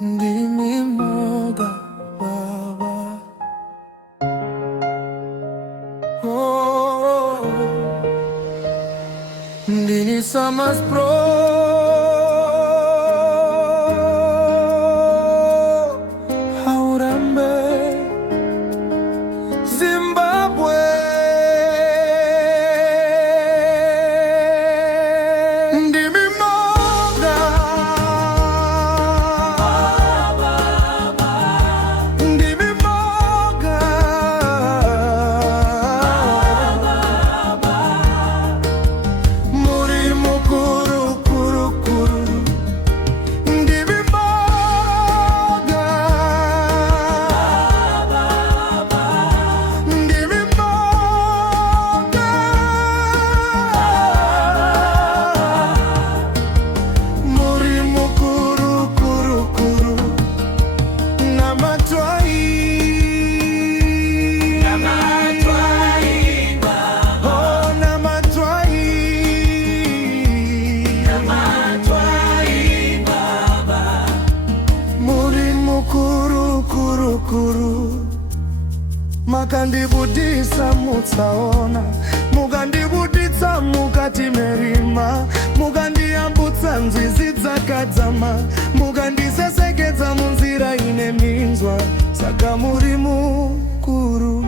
ndimi mwoga Baba. Oh, ndini samas pro Haurambe Zimbabwe. Ndimi mwoga ndimi mwoga muri mukuru kuru kuru. Ndimi mwoga ndimi mwoga muri mukuru kuru kuru. Namatwai oh namatwai muri mukuru kuru kuru. Makandibudisa mutsaona, mukandibuditsa mukati merima, mukandiyambutsa nzizi dzakadzama, mukandisesekedza munzira ine minzwa. Saka muri mukuru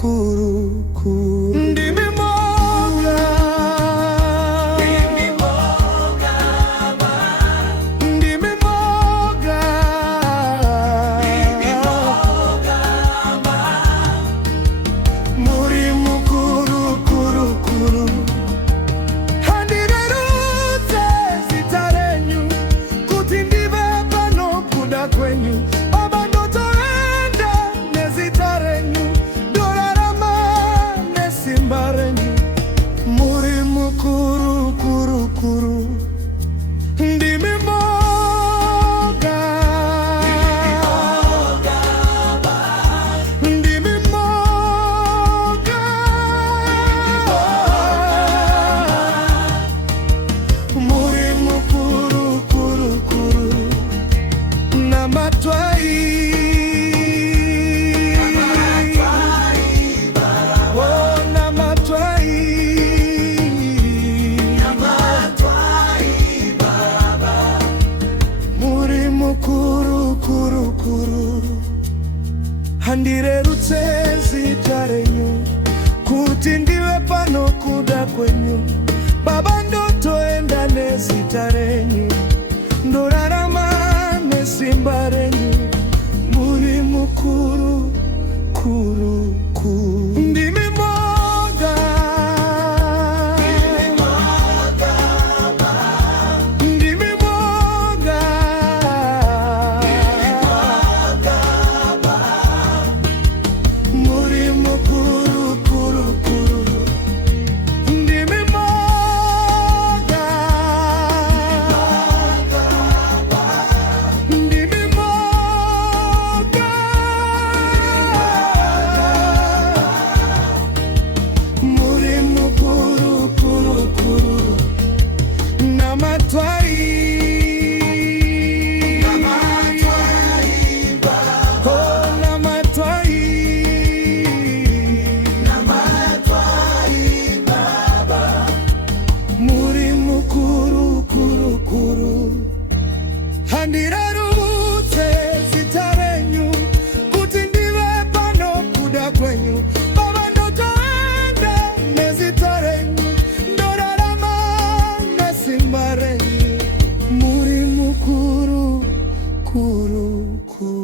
kuru kuru. Ndimi mwoga ndimi mwoga ndimi mwoga muri mukuru kuru kuru. Handirerutse zita renyu kuti ndive pano kuda kwenyu. Baba ndotoenda nezita renyu, ndorarama nesimba renyu. Muri mukuru kuru kuru. Ndimi mwoga ndimi mwoga muri mukuru kuru kuru. Namatwai oh namatwai muri mukuru kuru kuru. Handirerutse zita renyu kuti ndive pano kuda kwenyu. Baba ndotoenda nezita renyu, ndorarama nesimba renyu. Muri mukuru kuru kuru. Ndimi mwoga ndimi mwoga muri mukuru kuru kuru. Ndimi mwoga ndimi mwoga muri mukuru kuru kuru. Namatwai oh namatwai muri mukuru kuru kuru. Handirerutse zita renyu kuti ndive pano kuda kwenyu. Baba ndotoenda nezita renyu, ndorarama nesimba renyu. Muri mukuru kuru kuru.